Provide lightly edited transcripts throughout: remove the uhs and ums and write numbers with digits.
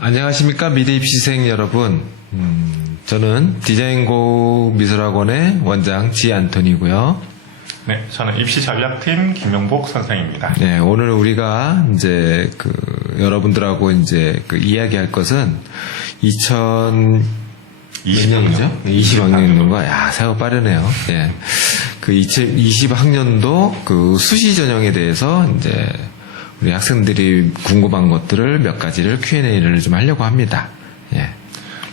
안녕하십니까 미래 입시생 여러분. 저는 디자인고 미술학원의 원장 지안톤이고요. 네, 저는 입시전략팀 김용복 선생입니다. 네, 오늘 우리가 이제 여러분들하고 이제 이야기할 것은 2020년이죠? 20학년인가? 야, 세월 빠르네요. 예. 2020학년도 수시 전형에 대해서 이제 우리 학생들이 궁금한 것들을 몇 가지를 Q&A를 좀 하려고 합니다. 예.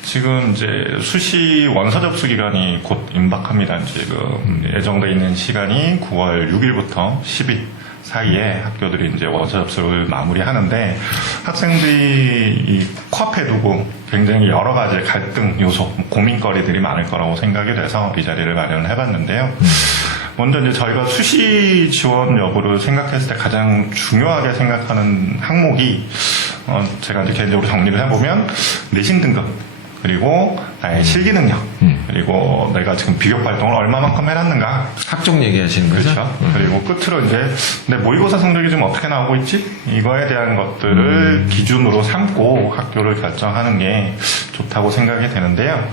지금 이제 수시 원서 접수 기간이 곧 임박합니다. 지금 예정돼 있는 시간이 9월 6일부터 10일 사이에 학교들이 이제 원서 접수를 마무리하는데 학생들이 이 코앞에 두고 굉장히 여러 가지 갈등 요소, 고민거리들이 많을 거라고 생각이 돼서 이 자리를 마련해봤는데요. 먼저 이제 저희가 수시 지원 여부를 생각했을 때 가장 중요하게 생각하는 항목이 제가 이제 개인적으로 정리를 해보면 내신 등급, 그리고 나의 실기 능력, 그리고 내가 지금 비교 활동을 얼마만큼 해놨는가. 학종 얘기하시는 거죠? 그렇죠. 그리고 끝으로 이제 내 모의고사 성적이 지금 어떻게 나오고 있지? 이거에 대한 것들을 기준으로 삼고 학교를 결정하는 게 좋다고 생각이 되는데요.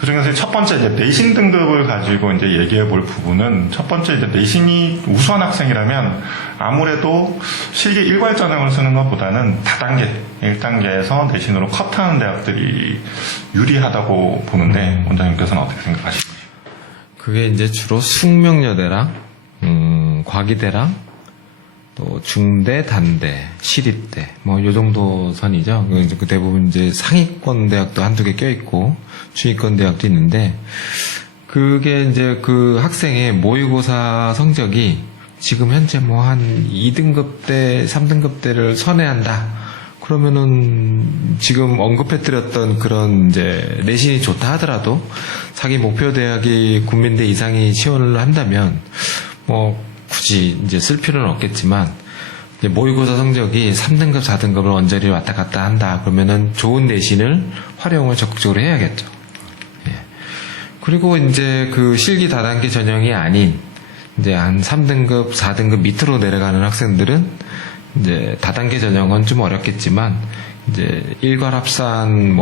그중에서 첫 번째 이제 내신 등급을 가지고 이제 얘기해 볼 부분은 첫 번째 이제 내신이 우수한 학생이라면 아무래도 실기 일괄 전형을 쓰는 것보다는 다단계 1단계에서 내신으로 컷하는 대학들이 유리하다고 보는데 원장님께서는 어떻게 생각하십니까? 그게 이제 주로 숙명여대랑 과기대랑 또 중대, 단대, 시립대 요 정도 선이죠. 그 대부분 이제 상위권 대학도 한두 개 껴있고 중위권 대학도 있는데 그게 이제 그 학생의 모의고사 성적이 지금 현재 한 2등급대, 3등급대를 선회한다. 그러면은 지금 언급해드렸던 그런 이제 내신이 좋다 하더라도 자기 목표 대학이 국민대 이상이 지원을 한다면 굳이 이제 쓸 필요는 없겠지만 이제 모의고사 성적이 3등급, 4등급을 언저리 왔다 갔다 한다. 그러면은 좋은 내신을 활용을 적극적으로 해야겠죠. 예. 그리고 이제 실기 다단계 전형이 아닌 이제 한 3등급, 4등급 밑으로 내려가는 학생들은 이제 다단계 전형은 좀 어렵겠지만 이제 일괄합산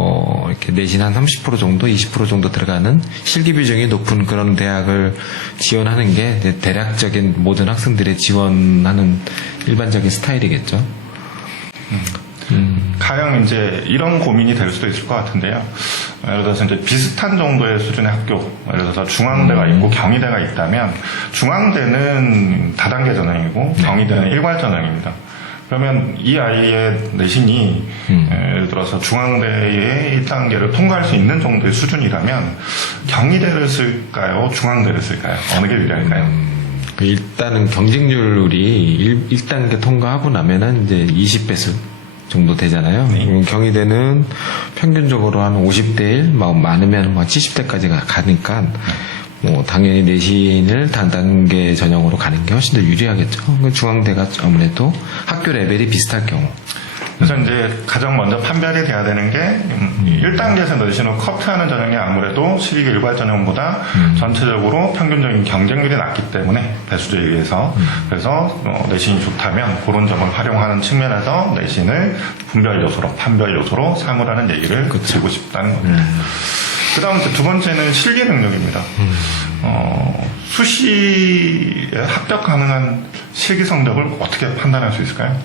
이렇게 내신 한 30% 정도, 20% 정도 들어가는 실기 비중이 높은 그런 대학을 지원하는 게 대략적인 모든 학생들의 지원하는 일반적인 스타일이겠죠. 가령 이제 이런 고민이 될 수도 있을 것 같은데요. 예를 들어서 이제 비슷한 정도의 수준의 학교, 예를 들어서 중앙대가 있고 경희대가 있다면 중앙대는 다단계 전형이고 경희대는 일괄 전형입니다. 그러면 이 아이의 내신이 예를 들어서 중앙대의 1단계를 통과할 수 있는 정도의 수준이라면 경희대를 쓸까요? 중앙대를 쓸까요? 어느 게 유리할까요? 일단은 경쟁률이 1단계 통과하고 나면은 이제 20배수 정도 되잖아요. 네. 경희대는 평균적으로 한 50대 1, 많으면 70대까지 가니까 당연히 내신을 단단계 전형으로 가는 게 훨씬 더 유리하겠죠. 중앙대가 아무래도 학교 레벨이 비슷할 경우. 그래서 이제 가장 먼저 판별이 돼야 되는 게 1단계에서 내신으로 커트하는 전형이 아무래도 실기 일괄 전형보다 전체적으로 평균적인 경쟁률이 낮기 때문에 배수제에 의해서 그래서 내신이 좋다면 그런 점을 활용하는 측면에서 내신을 분별 요소로 판별 요소로 삼으라는 얘기를 드리고 싶다는 겁니다. 그 다음 두 번째는 실기 능력입니다. 수시에 합격 가능한 실기 성적을 어떻게 판단할 수 있을까요?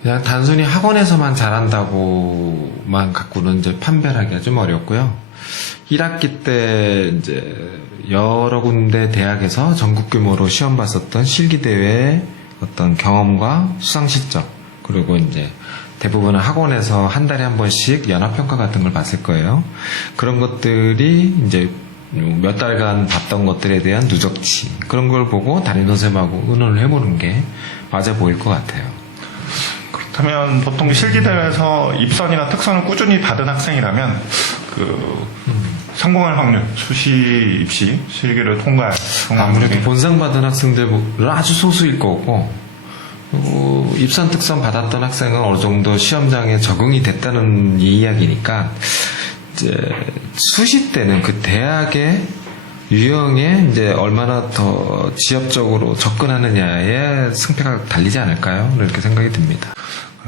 그냥 단순히 학원에서만 잘한다고만 갖고는 이제 판별하기가 좀 어렵고요. 1학기 때 이제 여러 군데 대학에서 전국 규모로 시험 봤었던 실기대회의 어떤 경험과 수상 실적, 그리고 이제 대부분은 학원에서 한 달에 한 번씩 연합평가 같은 걸 봤을 거예요. 그런 것들이 이제 몇 달간 봤던 것들에 대한 누적치, 그런 걸 보고 담임 선생님하고 의논을 해보는 게 맞아 보일 것 같아요. 그렇다면 보통 실기대회에서 입선이나 특선을 꾸준히 받은 학생이라면 성공할 확률, 수시 입시, 실기를 통과할 아무래도 본상 받은 학생들은 아주 소수일 거고, 그리고 입선 특선 받았던 학생은 어느 정도 시험장에 적응이 됐다는 이야기니까 이제 수시 때는 그 대학의 유형에 이제 얼마나 더 지역적으로 접근하느냐에 승패가 달리지 않을까요? 이렇게 생각이 듭니다.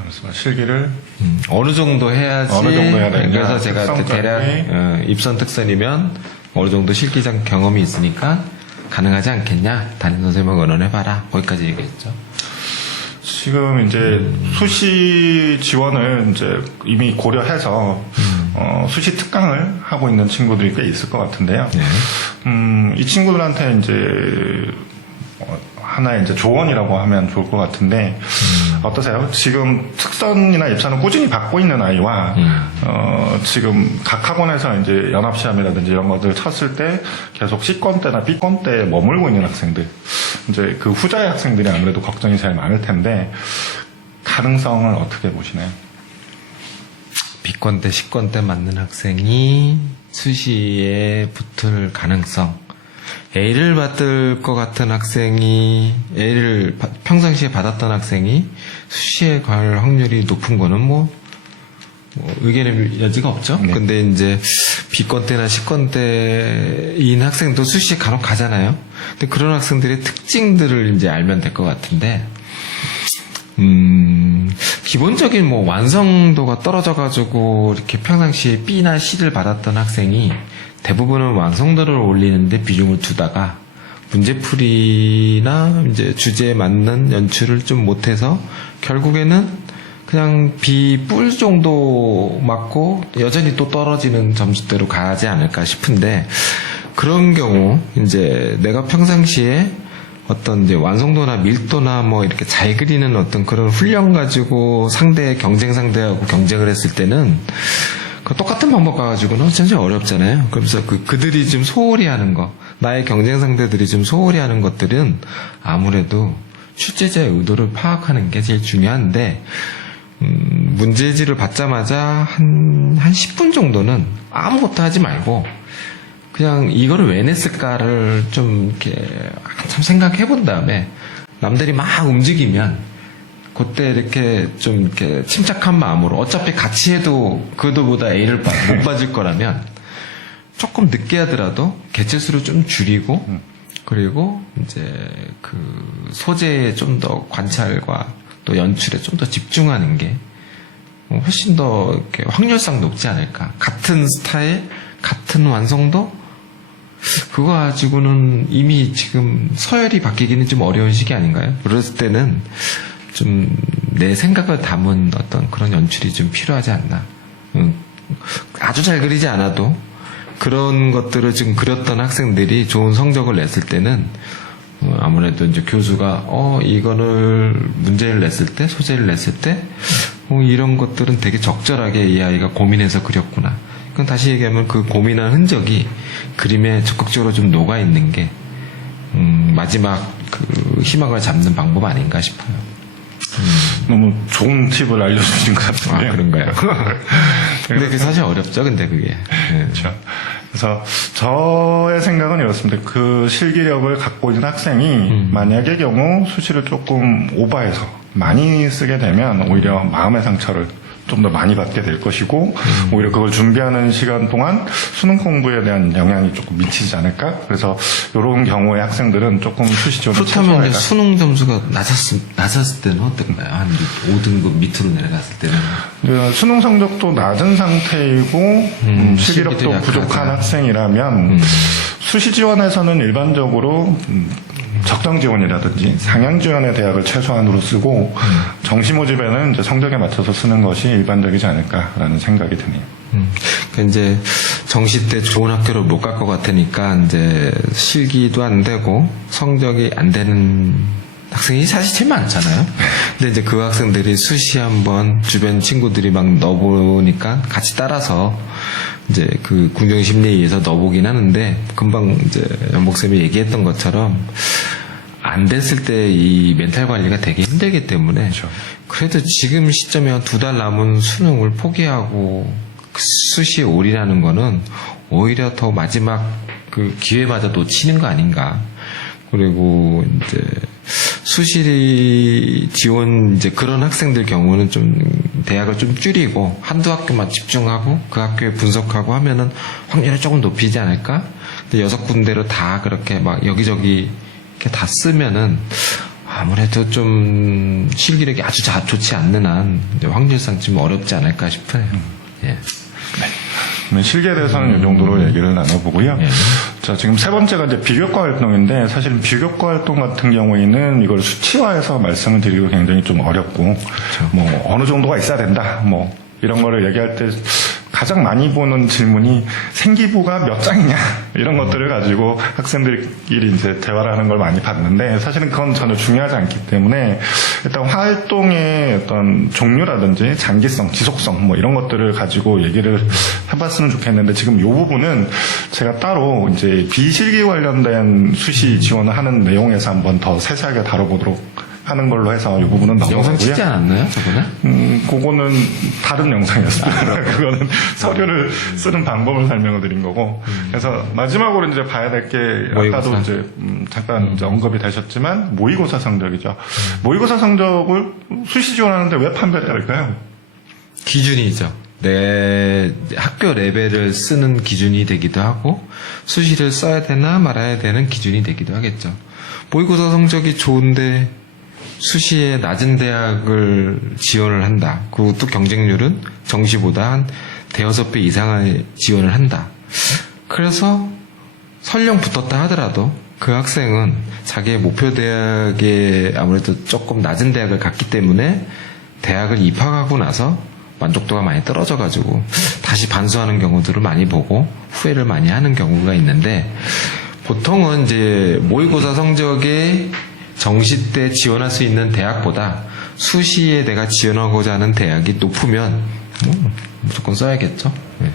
그래서 실기를 어느 정도 해야지. 어느 정도 해야 되냐. 그래서 제가 특성 대략 짜기. 입선 특선이면 어느 정도 실기장 경험이 있으니까 가능하지 않겠냐. 담임 선생님하고 의논해봐라. 거기까지 얘기했죠. 지금 이제 수시 지원을 이제 이미 고려해서 수시 특강을 하고 있는 친구들이 꽤 있을 것 같은데요. 네. 이 친구들한테 이제 하나의 이제 조언이라고 하면 좋을 것 같은데 어떠세요? 지금 특선이나 입사는 꾸준히 받고 있는 아이와 지금 각 학원에서 이제 연합시험이라든지 이런 것들 쳤을 때 계속 C권 때나 B권 때에 머물고 있는 학생들, 이제 그 후자의 학생들이 아무래도 걱정이 제일 많을 텐데 가능성을 어떻게 보시나요? B권 때, C권 때 맞는 학생이 수시에 붙을 가능성. A를 받을 것 같은 학생이, A를 평상시에 받았던 학생이 수시에 갈 확률이 높은 거는 뭐 의견의 여지가 없죠. 네. 근데 이제 B권 때나 C권 때인 학생도 수시에 간혹 가잖아요. 근데 그런 학생들의 특징들을 이제 알면 될 것 같은데, 기본적인 뭐 완성도가 떨어져가지고 이렇게 평상시에 B나 C를 받았던 학생이 대부분은 완성도를 올리는데 비중을 두다가 문제풀이나 이제 주제에 맞는 연출을 좀 못해서 결국에는 그냥 B 뿔 정도 맞고 여전히 또 떨어지는 점수대로 가지 않을까 싶은데, 그런 경우 이제 내가 평상시에 어떤 이제 완성도나 밀도나 뭐 이렇게 잘 그리는 어떤 그런 훈련 가지고 경쟁 상대하고 경쟁을 했을 때는 그 똑같은 방법 가지고는 전혀 어렵잖아요. 그래서 그들이 좀 소홀히 하는 거, 나의 경쟁 상대들이 좀 소홀히 하는 것들은 아무래도 출제자의 의도를 파악하는 게 제일 중요한데, 문제지를 받자마자 한 10분 정도는 아무것도 하지 말고 그냥 이거를 왜 냈을까를 좀 이렇게 한참 생각해 본 다음에 남들이 막 움직이면 그때 이렇게 좀 이렇게 침착한 마음으로, 어차피 같이 해도 그도보다 A를 못 받을 거라면 조금 늦게 하더라도 개체수를 좀 줄이고, 그리고 이제 그 소재에 좀 더 관찰과 또 연출에 좀 더 집중하는 게 훨씬 더 이렇게 확률상 높지 않을까. 같은 스타일, 같은 완성도, 그거 가지고는 이미 지금 서열이 바뀌기는 좀 어려운 시기 아닌가요? 그랬을 때는 좀 내 생각을 담은 어떤 그런 연출이 좀 필요하지 않나. 아주 잘 그리지 않아도 그런 것들을 지금 그렸던 학생들이 좋은 성적을 냈을 때는 아무래도 이제 교수가 이거를 문제를 냈을 때, 소재를 냈을 때 이런 것들은 되게 적절하게 이 아이가 고민해서 그렸구나. 그건 다시 얘기하면 그 고민한 흔적이 그림에 적극적으로 좀 녹아 있는 게 마지막 그 희망을 잡는 방법 아닌가 싶어요. 너무 좋은 팁을 알려주신 것 같은데요. 아, 그런가요? 근데 그게 사실 어렵죠, 근데 그게. 네. 그렇죠. 그래서 저의 생각은 이렇습니다. 그 실기력을 갖고 있는 학생이 만약의 경우 수시를 조금 오버해서 많이 쓰게 되면 오히려 마음의 상처를 좀 더 많이 받게 될 것이고, 오히려 그걸 준비하는 시간 동안 수능 공부에 대한 영향이 조금 미치지 않을까? 그래서 이런 경우에 학생들은 조금 수시 지원을 그렇다면 최소화해라. 수능 점수가 낮았을 때는 어떤가요? 한 5등급 밑으로 내려갔을 때는? 수능 성적도 낮은 상태이고 실기력도 실기도 부족한 약하다. 학생이라면 수시 지원에서는 일반적으로 적정 지원이라든지 상향 지원의 대학을 최소한으로 쓰고 정시 모집에는 이제 성적에 맞춰서 쓰는 것이 일반적이지 않을까라는 생각이 드네요. 그러니까 이제 정시 때 좋은 학교를 못 갈 것 같으니까 이제 실기도 안 되고 성적이 안 되는 학생이 사실 제일 많잖아요. 근데 이제 그 학생들이 수시 한번 주변 친구들이 막 넣어보니까 같이 따라서 이제 그 궁정 심리에 의해서 넣어보긴 하는데, 금방 이제 연복쌤이 얘기했던 것처럼 안 됐을 때 이 멘탈 관리가 되게 힘들기 때문에, 그렇죠. 그래도 지금 시점에 한 2달 남은 수능을 포기하고 수시에 올인하는 거는 오히려 더 마지막 그 기회마저 놓치는 거 아닌가. 그리고 이제 수시 지원 이제 그런 학생들 경우는 좀 대학을 좀 줄이고 한두 학교만 집중하고 그 학교에 분석하고 하면은 확률이 조금 높이지 않을까? 근데 6군데로 다 그렇게 막 여기저기 이렇게 다 쓰면은 아무래도 좀 실기력이 아주 좋지 않는 한 이제 확률상 좀 어렵지 않을까 싶어요. 예. 그러면 실기에 대해서는 이 정도로 얘기를 나눠보고요. 예. 자, 지금 세 번째가 이제 비교과 활동인데, 사실 비교과 활동 같은 경우에는 이걸 수치화해서 말씀을 드리고 굉장히 좀 어렵고, 뭐, 어느 정도가 있어야 된다, 뭐, 이런 거를 얘기할 때 가장 많이 보는 질문이 생기부가 몇 장이냐, 이런 것들을 가지고 학생들끼리 이제 대화를 하는 걸 많이 봤는데, 사실은 그건 전혀 중요하지 않기 때문에, 일단 활동의 어떤 종류라든지 장기성, 지속성, 뭐 이런 것들을 가지고 얘기를 해봤으면 좋겠는데, 지금 이 부분은 제가 따로 이제 비실기 관련된 수시 지원을 하는 내용에서 한번 더 세세하게 다뤄보도록 하는 걸로 해서 이 부분은 넘어가고요. 영상 찍지 않았나요, 저번에? 그거는 다른 영상이었습니다. 그거는 서류를 쓰는 방법을 설명을 드린 거고. 그래서 마지막으로 이제 봐야 될 게 아까도 모의고사. 이제 잠깐 이제 언급이 되셨지만 모의고사 성적이죠. 모의고사 성적을 수시 지원하는데 왜 판별해야 할까요? 기준이죠. 내 학교 레벨을 쓰는 기준이 되기도 하고 수시를 써야 되나 말아야 되는 기준이 되기도 하겠죠. 모의고사 성적이 좋은데 수시에 낮은 대학을 지원을 한다. 그것도 경쟁률은 정시보다 한 대여섯 배 이상의 지원을 한다. 그래서 설령 붙었다 하더라도 그 학생은 자기의 목표 대학에 아무래도 조금 낮은 대학을 갔기 때문에 대학을 입학하고 나서 만족도가 많이 떨어져가지고 다시 반수하는 경우들을 많이 보고 후회를 많이 하는 경우가 있는데, 보통은 이제 모의고사 성적에 정시 때 지원할 수 있는 대학보다 수시에 내가 지원하고자 하는 대학이 높으면 무조건 써야겠죠. 네.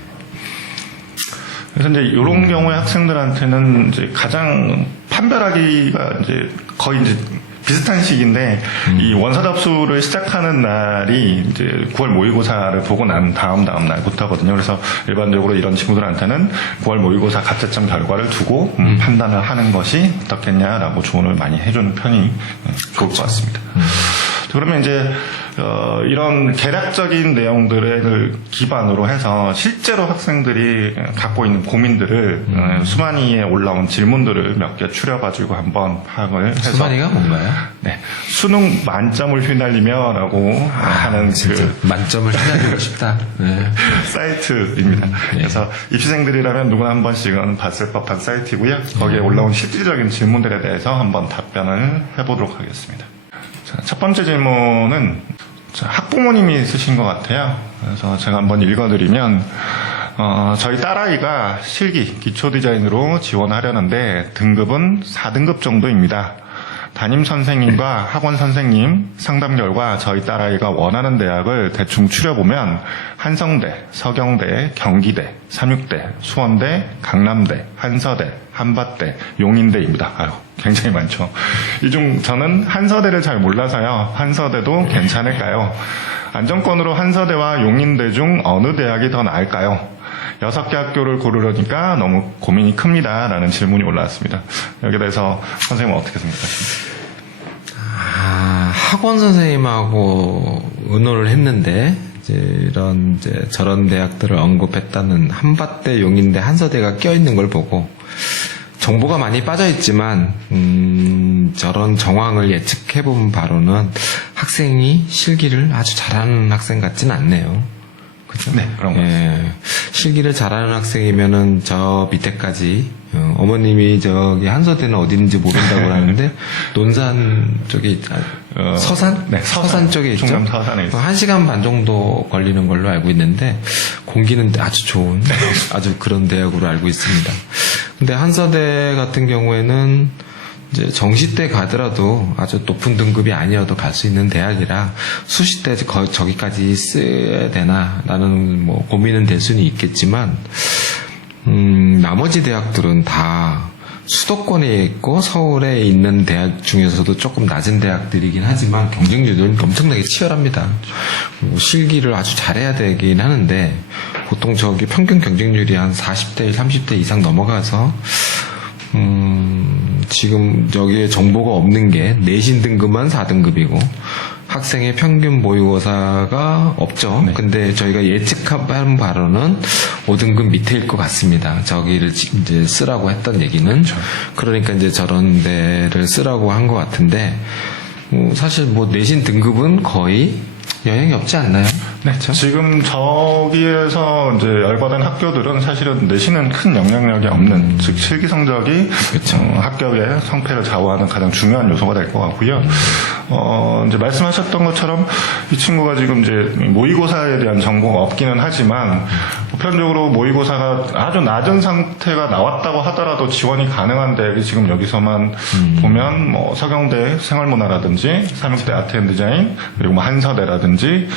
그래서 이제 이런 경우에 학생들한테는 이제 가장 판별하기가 이제 거의 이제 비슷한 시기인데, 이 원서 접수를 시작하는 날이 이제 9월 모의고사를 보고 난 다음 날부터거든요. 그래서 일반적으로 이런 친구들한테는 9월 모의고사 가채점 결과를 두고 판단을 하는 것이 어떻겠냐라고 조언을 많이 해주는 편이 좋을 것 같습니다. 그러면 이제 이런 개략적인 내용들을 기반으로 해서 실제로 학생들이 갖고 있는 고민들을 수만이에 올라온 질문들을 몇 개 추려가지고 한번 파악을 해서, 수만이가 뭔가요? 네, 수능 만점을 휘날리며라고 하는 진짜 그 만점을 휘날리고 싶다. 네. 사이트입니다. 네. 그래서 입시생들이라면 누구나 한 번씩은 봤을 법한 사이트이고요. 거기에 올라온 실질적인 질문들에 대해서 한번 답변을 해보도록 하겠습니다. 자, 첫 번째 질문은 학부모님이 쓰신 것 같아요. 그래서 제가 한번 읽어드리면, 저희 딸아이가 실기, 기초 디자인으로 지원하려는데 등급은 4등급 정도입니다. 담임 선생님과 학원 선생님 상담 결과 저희 딸아이가 원하는 대학을 대충 추려보면 한성대, 서경대, 경기대, 삼육대, 수원대, 강남대, 한서대, 한밭대, 용인대입니다. 아유, 굉장히 많죠. 이 중 저는 한서대를 잘 몰라서요. 한서대도 괜찮을까요? 안정권으로 한서대와 용인대 중 어느 대학이 더 나을까요? 6개 학교를 고르려니까 너무 고민이 큽니다. 라는 질문이 올라왔습니다. 여기에 대해서 선생님은 어떻게 생각하십니까? 학원 선생님하고 의논을 했는데, 이제 저런 대학들을 언급했다는 한밭대, 용인대, 한서대가 껴있는 걸 보고, 정보가 많이 빠져있지만, 저런 정황을 예측해본 바로는 학생이 실기를 아주 잘하는 학생 같진 않네요. 그죠? 네, 그런 것 같습니다. 예, 실기를 잘하는 학생이면은 저 밑에까지, 어머님이 저기 한서대는 어딘지 모른다고 하는데, 논산 쪽에 서산? 네, 서산 쪽에 있죠. 충남 서산에 있어요. 1시간 반 정도 걸리는 걸로 알고 있는데, 공기는 아주 좋은, 아주 그런 대학으로 알고 있습니다. 근데 한서대 같은 경우에는 이제 정시 때 가더라도 아주 높은 등급이 아니어도 갈 수 있는 대학이라 수시 때 저기까지 써야 되나라는 뭐 고민은 될 수는 있겠지만, 나머지 대학들은 다 수도권에 있고 서울에 있는 대학 중에서도 조금 낮은 대학들이긴 하지만 경쟁률은 엄청나게 치열합니다. 그리고 실기를 아주 잘해야 되긴 하는데 보통 저기 평균 경쟁률이 한 40대 30대 이상 넘어가서 지금 저기에 정보가 없는 게 내신 등급만 4등급이고 학생의 평균 모의고사가 없죠. 네. 근데 저희가 예측한 바로는 5등급 밑에일 것 같습니다. 저기를 이제 쓰라고 했던 얘기는. 그렇죠. 그러니까 이제 저런 데를 쓰라고 한 것 같은데, 사실 뭐 내신 등급은 거의 영향이 없지 않나요? 네, 지금 저기에서 이제 열받은 학교들은 사실은 내신은 큰 영향력이 없는, 즉 실기 성적이 합격의 성패를 좌우하는 가장 중요한 요소가 될 것 같고요. 이제 말씀하셨던 것처럼 이 친구가 지금 이제 모의고사에 대한 정보가 없기는 하지만 보편적으로 모의고사가 아주 낮은 상태가 나왔다고 하더라도 지원이 가능한 대학이 지금 여기서만 보면 뭐 서경대 생활문화라든지 삼육대 아트앤디자인 그리고 뭐 한서대라든지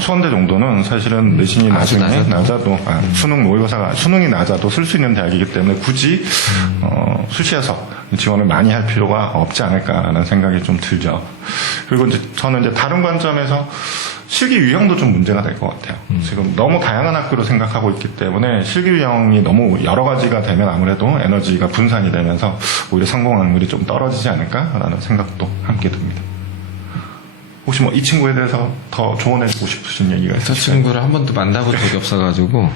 수원대 정도는 사실은 내신이 나중에 낮아도 수능 모의고사가 수능이 낮아도 쓸 수 있는 대학이기 때문에 굳이 수시에서 지원을 많이 할 필요가 없지 않을까라는 생각이 좀 들죠. 그리고 이제 저는 이제 다른 관점에서 실기 유형도 좀 문제가 될 것 같아요. 지금 너무 다양한 학교로 생각하고 있기 때문에 실기 유형이 너무 여러 가지가 되면 아무래도 에너지가 분산이 되면서 오히려 성공 확률이 좀 떨어지지 않을까라는 생각도 함께 듭니다. 혹시 뭐 이 친구에 대해서 더 조언해주고 싶으신 얘기가 있으실까요? 저 친구를 한 번도 만나본 적이 없어가지고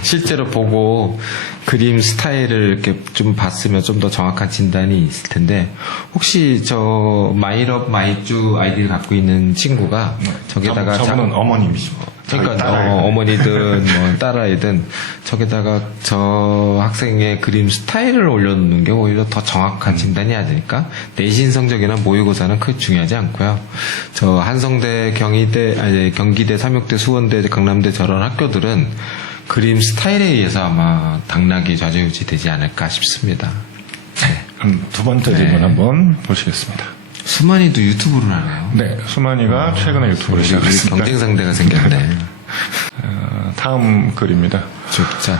실제로 보고 그림 스타일을 이렇게 좀 봤으면 좀 더 정확한 진단이 있을 텐데 혹시 저 마이럽 마이쭈 아이디를 갖고 있는 친구가 저기다가 저분은 어머님이시고 그러니까 어머니든 뭐 딸아이든 저기다가 저 학생의 그림 스타일을 올려놓는 게 오히려 더 정확한 진단이 아닐까? 내신 성적이나 모의고사는 크게 중요하지 않고요. 저 한성대, 경기대, 삼육대, 수원대, 강남대 저런 학교들은 그림 스타일에 의해서 아마 당락이 좌지우지 되지 않을까 싶습니다. 네. 그럼 두 번째 질문 한번 보시겠습니다. 수만이도 유튜브를 하나요? 네, 수만이가 최근에 유튜브를 시작했습니다. 경쟁 상대가 생겼네. 다음 글입니다. 죽자.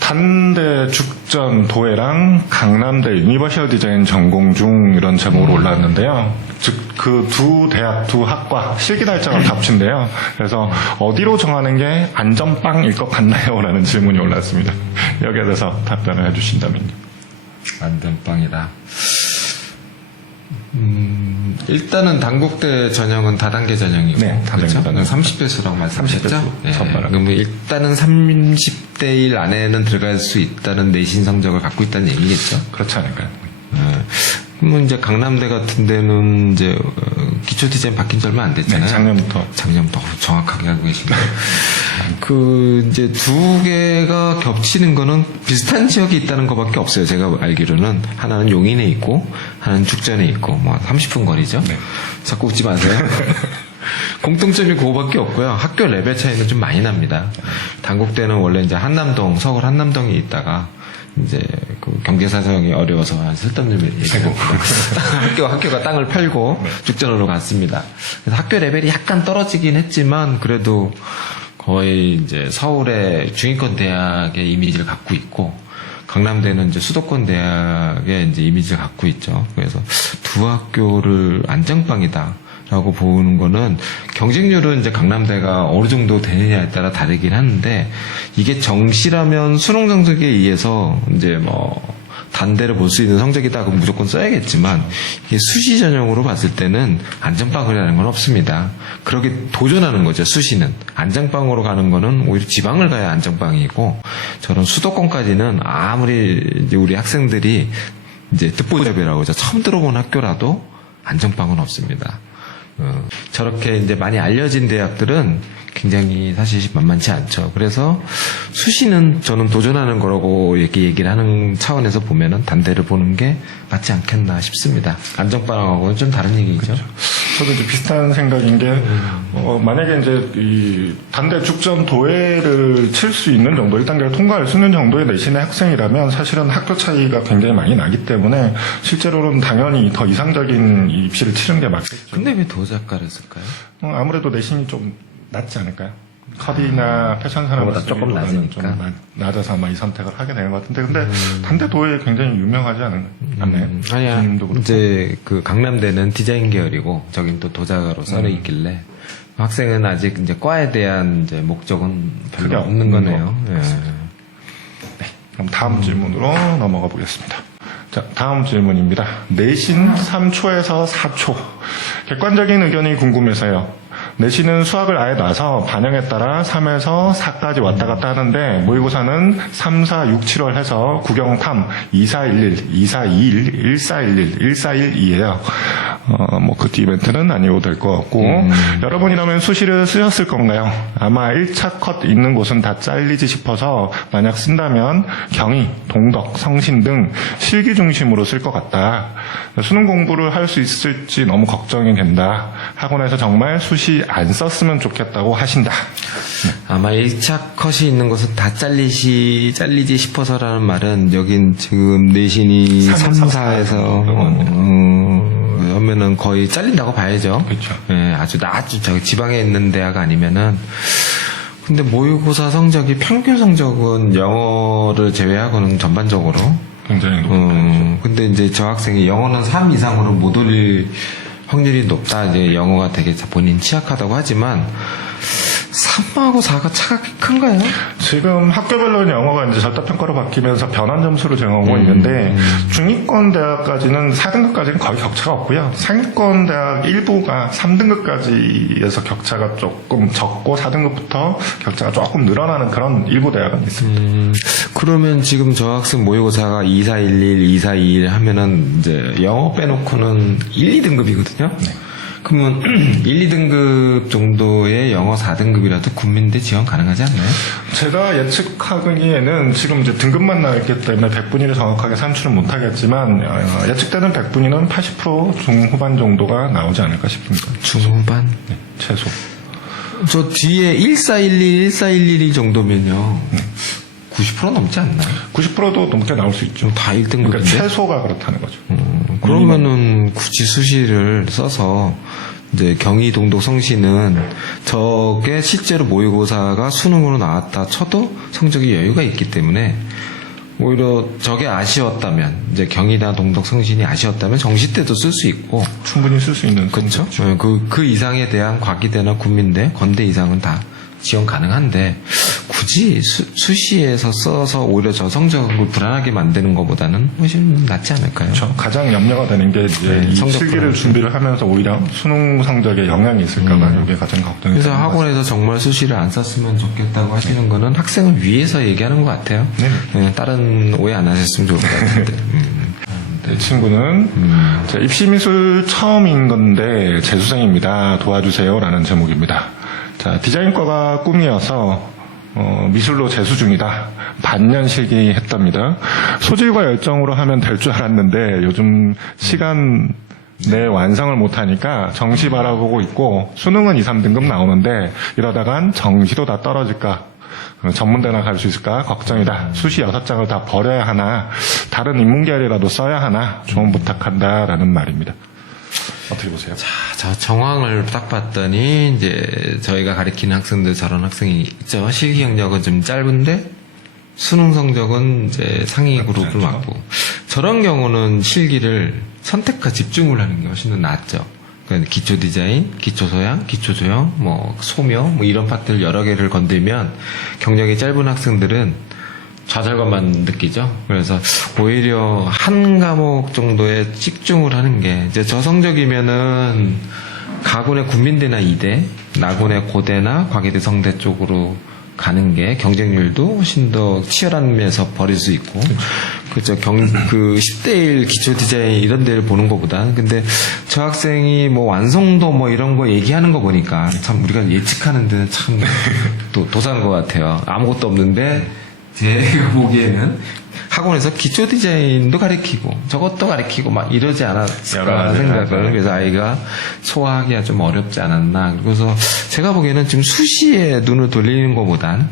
단대 죽전 도예랑 강남대 유니버셜 디자인 전공 중 이런 제목으로 올라왔는데요. 즉 그 두 대학 두 학과 실기 날짜가 겹친데요. 그래서 어디로 정하는 게 안전빵일 것 같나요? 라는 질문이 올라왔습니다. 여기에 대해서 답변을 해주신다면요. 안전빵이다. 일단은 단국대 전형은 다단계 전형이고, 네, 다단계 그렇죠? 전형. 30배 수라고 말씀하셨죠? 30배 수, 네. 선발하고. 그러면 일단은 30대 1 안에는 들어갈 수 있다는 내신 성적을 갖고 있다는 얘기겠죠? 그렇지 않을까요? 그러면 이제 강남대 같은 데는 이제 기초 디자인 바뀐 지 얼마 안 됐잖아요. 네, 작년부터 정확하게 알고 계십니다. 그 이제 두 개가 겹치는 거는 비슷한 지역이 있다는 것밖에 없어요. 제가 알기로는 하나는 용인에 있고 하나는 죽전에 있고 뭐 30분 거리죠. 네. 자꾸 웃지 마세요. 공통점이 그거밖에 없고요. 학교 레벨 차이는 좀 많이 납니다. 단국대는 원래 이제 한남동, 서울 한남동에 있다가 이제 그 경제 사정이 어려워서 쓸데없는 얘기고 학교가 땅을 팔고 죽전으로 갔습니다. 그래서 학교 레벨이 약간 떨어지긴 했지만 그래도 거의 이제 서울의 중위권 대학의 이미지를 갖고 있고 강남대는 이제 수도권 대학의 이제 이미지를 갖고 있죠. 그래서 두 학교를 안전빵이다. 라고 보는 거는 경쟁률은 이제 강남대가 어느 정도 되느냐에 따라 다르긴 하는데 이게 정시라면 수능 성적에 의해서 이제 뭐 단대를 볼 수 있는 성적이다 그럼 무조건 써야겠지만 이게 수시 전형으로 봤을 때는 안전빵이라는 건 없습니다. 그렇게 도전하는 거죠. 수시는 안전빵으로 가는 거는 오히려 지방을 가야 안전빵이고 저런 수도권까지는 아무리 이제 우리 학생들이 이제 듣보잡이라고 하죠. 처음 들어본 학교라도 안전빵은 없습니다. 저렇게 이제 많이 알려진 대학들은 굉장히 사실 만만치 않죠. 그래서 수시는 저는 도전하는 거라고 이렇게 얘기를 하는 차원에서 보면은 단대를 보는 게 맞지 않겠나 싶습니다. 안전빵하고는 좀 다른 얘기죠. 그렇죠. 저도 이제 비슷한 생각인 게, 만약에 이제 이 단대 죽전 도예를 칠 수 있는 정도, 1단계를 통과할 수 있는 정도의 내신의 학생이라면 사실은 학교 차이가 굉장히 많이 나기 때문에 실제로는 당연히 더 이상적인 입시를 치는 게 맞겠죠. 근데 왜 도작가를 쓸까요? 아무래도 내신이 좀 낮지 않을까요? 커디나 패션 그거보다 산업보다 조금 낮으니까. 좀 낮아서 아마 이 선택을 하게 되는 것 같은데, 근데 단대 도예 굉장히 유명하지 않나요? 아니야. 교수님도 그렇고. 이제 그 강남대는 디자인 계열이고 저긴 또 도자가로 썰어 있길래 학생은 아직 이제 과에 대한 이제 목적은 크게 별로 없는 없는 거네요. 것 예. 그럼 다음 질문으로 넘어가 보겠습니다. 자, 다음 질문입니다. 내신 3초에서 4초. 객관적인 의견이 궁금해서요. 내신은 수학을 아예 놔서 반영에 따라 3에서 4까지 왔다 갔다 하는데 모의고사는 3, 4, 6, 7월 해서 구경탐 2, 4, 1, 1, 2, 4, 2, 1, 1, 4, 1, 1, 1, 4, 1, 2예요. 그 뒤 멘트는 아니어도 될 것 같고 여러분이라면 수시를 쓰셨을 건가요? 아마 1차 컷 있는 곳은 다 잘리지 싶어서 만약 쓴다면 경희, 동덕, 성신 등 실기 중심으로 쓸 것 같다. 수능 공부를 할 수 있을지 너무 걱정이 된다. 학원에서 정말 수시 안 썼으면 좋겠다고 하신다. 아마 1차 컷이 있는 곳은 다 잘리지 싶어서라는 말은 여긴 지금 내신이 3, 4에서 하면은 거의 잘린다고 봐야죠. 그렇죠. 예, 아주 저기 지방에 있는 대학 아니면은 근데 모의고사 성적이 평균 성적은 영어를 제외하고는 전반적으로 굉장히 높은 편이죠. 근데 이제 저 학생이 영어는 3 이상으로 못 올릴 확률이 높다. 이제 영어가 되게 본인 취약하다고 하지만 3하고 4가 차가 큰가요? 지금 학교별로는 영어가 이제 절대평가로 바뀌면서 변환 점수를 정하고 있는데 중위권 대학까지는 4등급까지는 거의 격차가 없고요. 상위권 대학 일부가 3등급까지에서 격차가 조금 적고 4등급부터 격차가 조금 늘어나는 그런 일부 대학은 있습니다. 그러면 지금 저 학생 모의고사가 2411, 2421 하면은 이제 영어 빼놓고는 1, 2등급이거든요? 네. 그러면 1, 2등급 정도의 영어 4등급이라도 국민대 지원 가능하지 않나요? 제가 예측하기에는 지금 이제 등급만 나왔기 때문에 100분위를 정확하게 산출은 못하겠지만 예측되는 100분위는 80% 중후반 정도가 나오지 않을까 싶습니다. 중후반? 네, 최소. 저 뒤에 1411, 1411이 정도면요. 90% 넘지 않나요? 90%도 넘게 나올 수 있죠. 다 1등급인데? 그러니까 최소가 그렇다는 거죠. 그러면은 굳이 수시를 써서 이제 경희, 동독, 성시는 저게 실제로 모의고사가 수능으로 나왔다 쳐도 성적이 여유가 있기 때문에 오히려 저게 아쉬웠다면 이제 경희나 동독, 성신이 아쉬웠다면 정시 때도 쓸 수 있고 충분히 쓸 수 있는 그렇죠. 그 이상에 대한 과기대나 국민대, 건대 이상은 다 지원 가능한데 굳이 수시에서 써서 오히려 저 성적을 불안하게 만드는 것보다는 훨씬 낫지 않을까요? 그렇죠. 가장 염려가 되는 게 이제 이 성적 실기를 불안. 준비를 하면서 오히려 수능 성적에 영향이 있을까봐 이게 가장 걱정이 그래서 되는 것 학원에서 정말 수시를 안 썼으면 좋겠다고 하시는 거는 학생을 위해서 얘기하는 것 같아요. 네. 다른 오해 안 하셨으면 좋을 것 같은데. 이 친구는 입시미술 처음인 건데 재수생입니다. 도와주세요라는 제목입니다. 자, 디자인과가 꿈이어서 미술로 재수 중이다. 반년 실기했답니다. 소질과 열정으로 하면 될 줄 알았는데 요즘 시간 내 완성을 못하니까 정시 바라보고 있고 수능은 2, 3등급 나오는데 이러다간 정시도 다 떨어질까 전문대나 갈 수 있을까 걱정이다. 수시 6장을 다 버려야 하나 다른 인문계열이라도 써야 하나 조언 부탁한다라는 말입니다. 어떻게 보세요? 저 정황을 딱 봤더니 이제 저희가 가리키는 학생들 저런 학생이 있죠. 실기 경력은 좀 짧은데 수능 성적은 이제 상위 그룹을 맞고 저런 경우는 실기를 선택과 집중을 하는 게 훨씬 더 낫죠. 그러니까 기초 디자인, 기초 소양, 기초 조형, 뭐 소묘 뭐 이런 파트를 여러 개를 건들면 경력이 짧은 학생들은 좌절감만 느끼죠. 그래서 오히려 한 과목 정도에 집중을 하는 게 이제 저 성적이면은 가군의 국민대나 이대, 나군의 고대나 과기대 성대 쪽으로 가는 게 경쟁률도 훨씬 더 치열한 면에서 벌일 수 있고 그죠. 그 10대1 기초 디자인 이런 데를 보는 것보다 근데 저 학생이 뭐 완성도 뭐 이런 거 얘기하는 거 보니까 참 우리가 예측하는 데는 참 또 도사인 것 같아요. 아무것도 없는데 제가 보기에는 학원에서 기초 디자인도 가르치고 저것도 가르치고 막 이러지 않았을까 생각을 그래서 아이가 소화하기가 좀 어렵지 않았나 그래서 제가 보기에는 지금 수시에 눈을 돌리는 것보단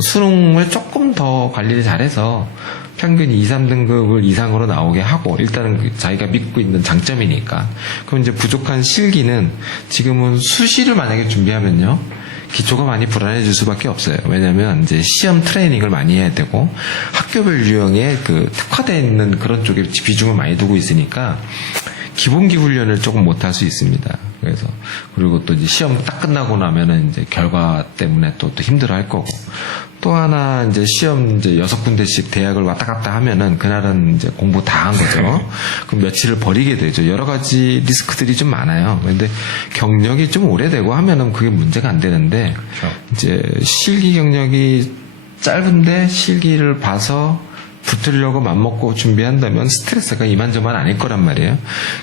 수능을 조금 더 관리를 잘해서 평균 2, 3등급을 이상으로 나오게 하고 일단은 자기가 믿고 있는 장점이니까 그럼 이제 부족한 실기는 지금은 수시를 만약에 준비하면요 기초가 많이 불안해질 수밖에 없어요. 왜냐하면 이제 시험 트레이닝을 많이 해야 되고 학교별 유형에 그 특화되어 있는 그런 쪽에 비중을 많이 두고 있으니까 기본기 훈련을 조금 못할 수 있습니다. 그래서 그리고 또 이제 시험 딱 끝나고 나면은 이제 결과 때문에 또 힘들어할 거고 또 하나 이제 시험 이제 6군데씩 대학을 왔다 갔다 하면은 그날은 이제 공부 다 한 거죠. 그럼 며칠을 버리게 되죠. 여러 가지 리스크들이 좀 많아요. 근데 경력이 좀 오래되고 하면은 그게 문제가 안 되는데 그렇죠. 이제 실기 경력이 짧은데 실기를 봐서 붙으려고 맘먹고 준비한다면 스트레스가 이만저만 아닐 거란 말이에요.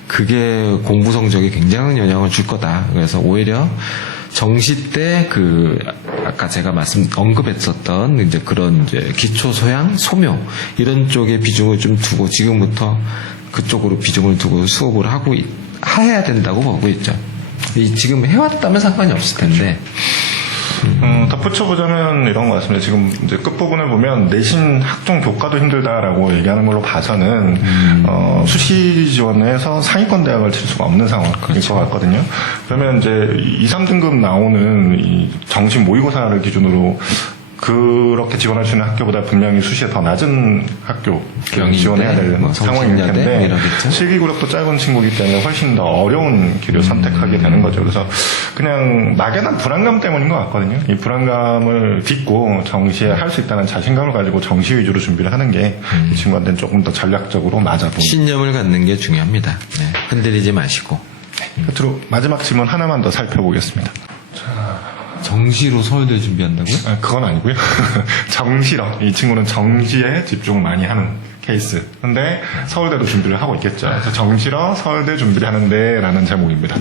그게 공부 성적에 굉장한 영향을 줄 거다. 그래서 오히려 정시 때 아까 제가 언급했었던 이제 그런 이제 기초 소양, 소묘 이런 쪽에 비중을 좀 두고 지금부터 그쪽으로 비중을 두고 수업을 해야 된다고 보고 있죠. 지금 해왔다면 상관이 없을 텐데. 덧붙여보자면 이런 것 같습니다. 지금 이제 끝부분을 보면 내신 학종 교과도 힘들다라고 얘기하는 걸로 봐서는 수시 지원에서 상위권 대학을 칠 수가 없는 상황일 것 같거든요. 그러면 이제 2, 3등급 나오는 이 정시 모의고사를 기준으로 그렇게 지원할 수 있는 학교보다 분명히 수시에 더 낮은 학교 지원해야 될 상황일 텐데 실기구력도 짧은 친구이기 때문에 훨씬 더 어려운 길을 선택하게 되는 거죠. 그래서 그냥 막연한 불안감 때문인 것 같거든요. 이 불안감을 딛고 정시에 할 수 있다는 자신감을 가지고 정시 위주로 준비를 하는 게 이 친구한테는 조금 더 전략적으로 맞아 보입니다. 신념을 갖는 게 중요합니다. 네, 흔들리지 마시고. 끝으로 마지막 질문 하나만 더 살펴보겠습니다. 정시로 서울대 준비한다고요? 그건 아니고요. 정시로. 이 친구는 정시에 집중을 많이 하는 케이스. 근데 서울대도 준비를 하고 있겠죠. 그래서 정시로 서울대 준비를 하는데 라는 제목입니다.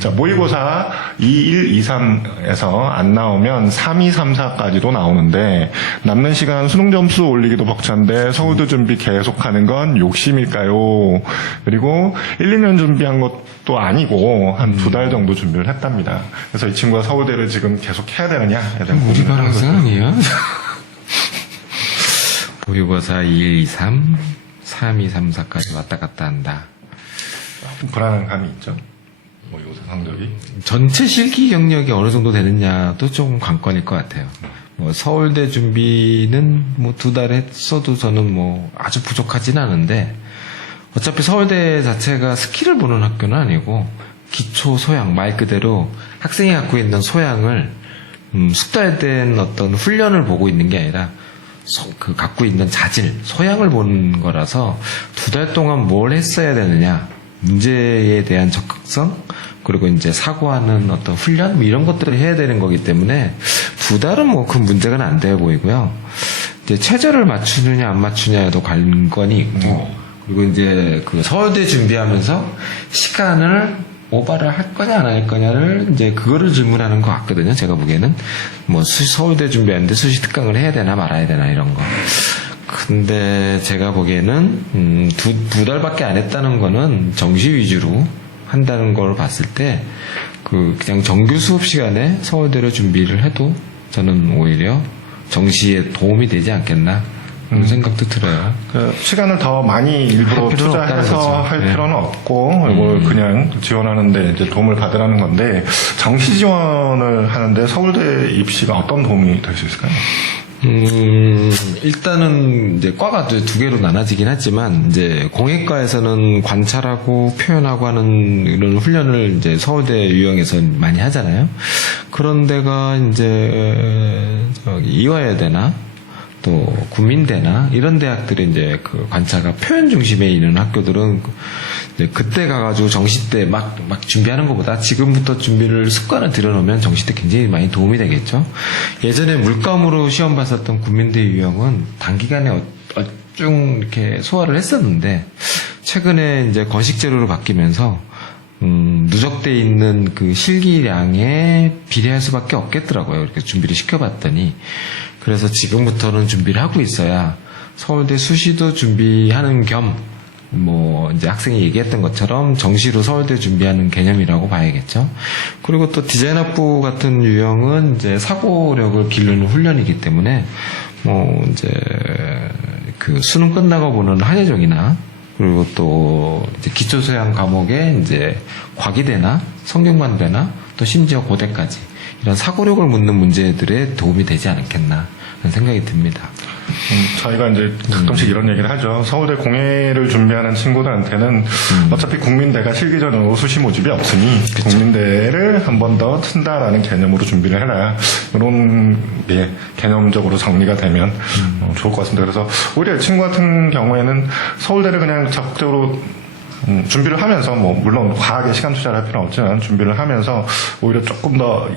자, 모의고사 21, 23에서 안 나오면 32, 34까지도 나오는데 남는 시간 수능 점수 올리기도 벅찬데 서울대 준비 계속하는 건 욕심일까요? 그리고 1, 2년 준비한 것도 아니고 한 2달 정도 준비를 했답니다. 그래서 이 친구가 서울대를 지금 계속 해야 되느냐에 대한 우리 고민을 하는 학생 거죠. 아니에요? 모의고사 2, 1, 2, 3, 3, 2, 3, 4까지 왔다 갔다 한다. 불안한 감이 있죠. 모의고사 성적이. 전체 실기 경력이 어느 정도 되느냐도 좀 관건일 것 같아요. 뭐 서울대 준비는 뭐 2달 했어도 저는 뭐 아주 부족하진 않은데 어차피 서울대 자체가 스킬을 보는 학교는 아니고 기초 소양 말 그대로 학생이 갖고 있는 소양을 숙달된 어떤 훈련을 보고 있는 게 아니라 갖고 있는 자질, 소양을 보는 거라서 2달 동안 뭘 했어야 되느냐, 문제에 대한 적극성, 그리고 이제 사고하는 어떤 훈련, 뭐 이런 것들을 해야 되는 거기 때문에 2달은 뭐 큰 문제가 안 돼 보이고요. 이제 최저를 맞추느냐, 안 맞추냐에도 관건이 있고, 그리고 이제 그 서울대 준비하면서 시간을 오바를 할 거냐 안 할 거냐를 이제 그거를 질문하는 것 같거든요. 제가 보기에는 뭐 서울대 준비하는데 수시 특강을 해야 되나 말아야 되나 이런 거. 근데 제가 보기에는 두 달밖에 안 했다는 거는 정시 위주로 한다는 걸 봤을 때 그냥 정규 수업 시간에 서울대로 준비를 해도 저는 오히려 정시에 도움이 되지 않겠나. 그런 생각도 들어요. 시간을 더 많이 일부러 투자해서 할 필요는 없고, 이걸 그냥 지원하는데 이제 도움을 받으라는 건데, 정시 지원을 하는데 서울대 입시가 어떤 도움이 될 수 있을까요? 일단은 이제 과가 두 개로 나눠지긴 하지만 이제 공예과에서는 관찰하고 표현하고 하는 이런 훈련을 이제 서울대 유형에서 많이 하잖아요. 그런 데가 이제 이화여대나 또 국민대나 이런 대학들이 이제 그 관찰과 표현 중심에 있는 학교들은 이제 그때 가가지고 정시 때 막 준비하는 것보다 지금부터 준비를 습관을 들여놓으면 정시 때 굉장히 많이 도움이 되겠죠. 예전에 물감으로 시험 봤었던 국민대 유형은 단기간에 얼쭉 이렇게 소화를 했었는데 최근에 이제 건식 재료로 바뀌면서 누적돼 있는 그 실기량에 비례할 수밖에 없겠더라고요. 이렇게 준비를 시켜봤더니. 그래서 지금부터는 준비를 하고 있어야 서울대 수시도 준비하는 겸, 뭐, 이제 학생이 얘기했던 것처럼 정시로 서울대 준비하는 개념이라고 봐야겠죠. 그리고 또 디자인학부 같은 유형은 이제 사고력을 기르는 훈련이기 때문에, 뭐, 이제, 그 수능 끝나고 보는 한예종이나, 그리고 또 이제 기초소양 과목에 이제 과기대나 성균관대나 또 심지어 고대까지 이런 사고력을 묻는 문제들에 도움이 되지 않겠나 하는 생각이 듭니다. 저희가 이제 가끔씩 이런 얘기를 하죠. 서울대 공예를 준비하는 친구들한테는 어차피 국민대가 실기 전으로 수시 모집이 없으니 국민대를 한 번 더 튼다라는 개념으로 준비를 해라. 이런 게 개념적으로 정리가 되면 좋을 것 같습니다. 그래서 오히려 이 친구 같은 경우에는 서울대를 그냥 적극적으로 준비를 하면서 뭐 물론 과하게 시간 투자를 할 필요는 없지만 준비를 하면서 오히려 조금 더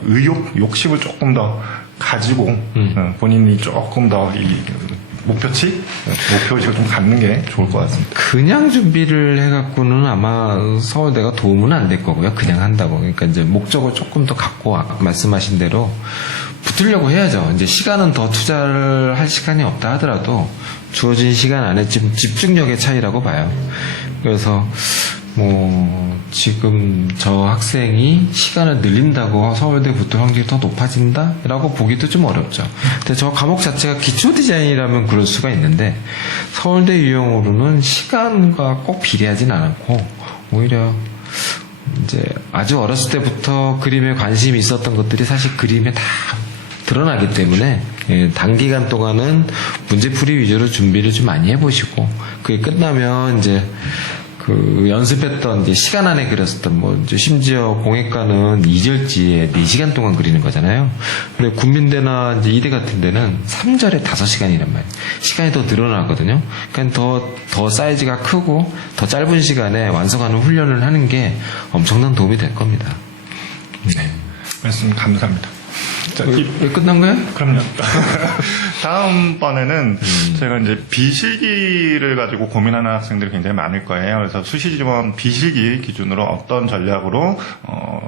욕심을 조금 더 가지고 본인이 조금 더 이 목표의식을 좀 갖는 게 좋을 것 같습니다. 그냥 준비를 해갖고는 아마 서울대가 도움은 안 될 거고요. 그냥 한다고. 그러니까 이제 목적을 조금 더 갖고 아까 말씀하신 대로 붙으려고 해야죠. 이제 시간은 더 투자를 할 시간이 없다 하더라도 주어진 시간 안에 지금 집중력의 차이라고 봐요. 그래서 뭐 지금 저 학생이 시간을 늘린다고 서울대 붙을 확률이 더 높아진다라고 보기도 좀 어렵죠. 근데 저 과목 자체가 기초 디자인이라면 그럴 수가 있는데 서울대 유형으로는 시간과 꼭 비례하진 않고 오히려 이제 아주 어렸을 때부터 그림에 관심이 있었던 것들이 사실 그림에 다 드러나기 때문에 단기간 동안은 문제풀이 위주로 준비를 좀 많이 해보시고 그게 끝나면 이제 그 연습했던 이제 시간 안에 그렸었던 뭐 이제 심지어 공예과는 2절지에 4시간 동안 그리는 거잖아요. 근데 국민대나 이제 이대 같은 데는 3절에 5시간이란 말이에요. 시간이 더 늘어나거든요. 그러니까 더 사이즈가 크고 더 짧은 시간에 완성하는 훈련을 하는 게 엄청난 도움이 될 겁니다. 네. 말씀 감사합니다. 자, 왜 끝난 거예요? 그럼요. 다음번에는 제가 이제 비실기를 가지고 고민하는 학생들이 굉장히 많을 거예요. 그래서 수시 지원 비실기 기준으로 어떤 전략으로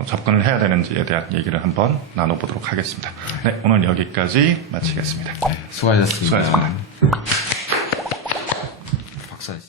접근을 해야 되는지에 대한 얘기를 한번 나눠보도록 하겠습니다. 네, 오늘 여기까지 마치겠습니다. 수고하셨습니다. 수고하셨습니다.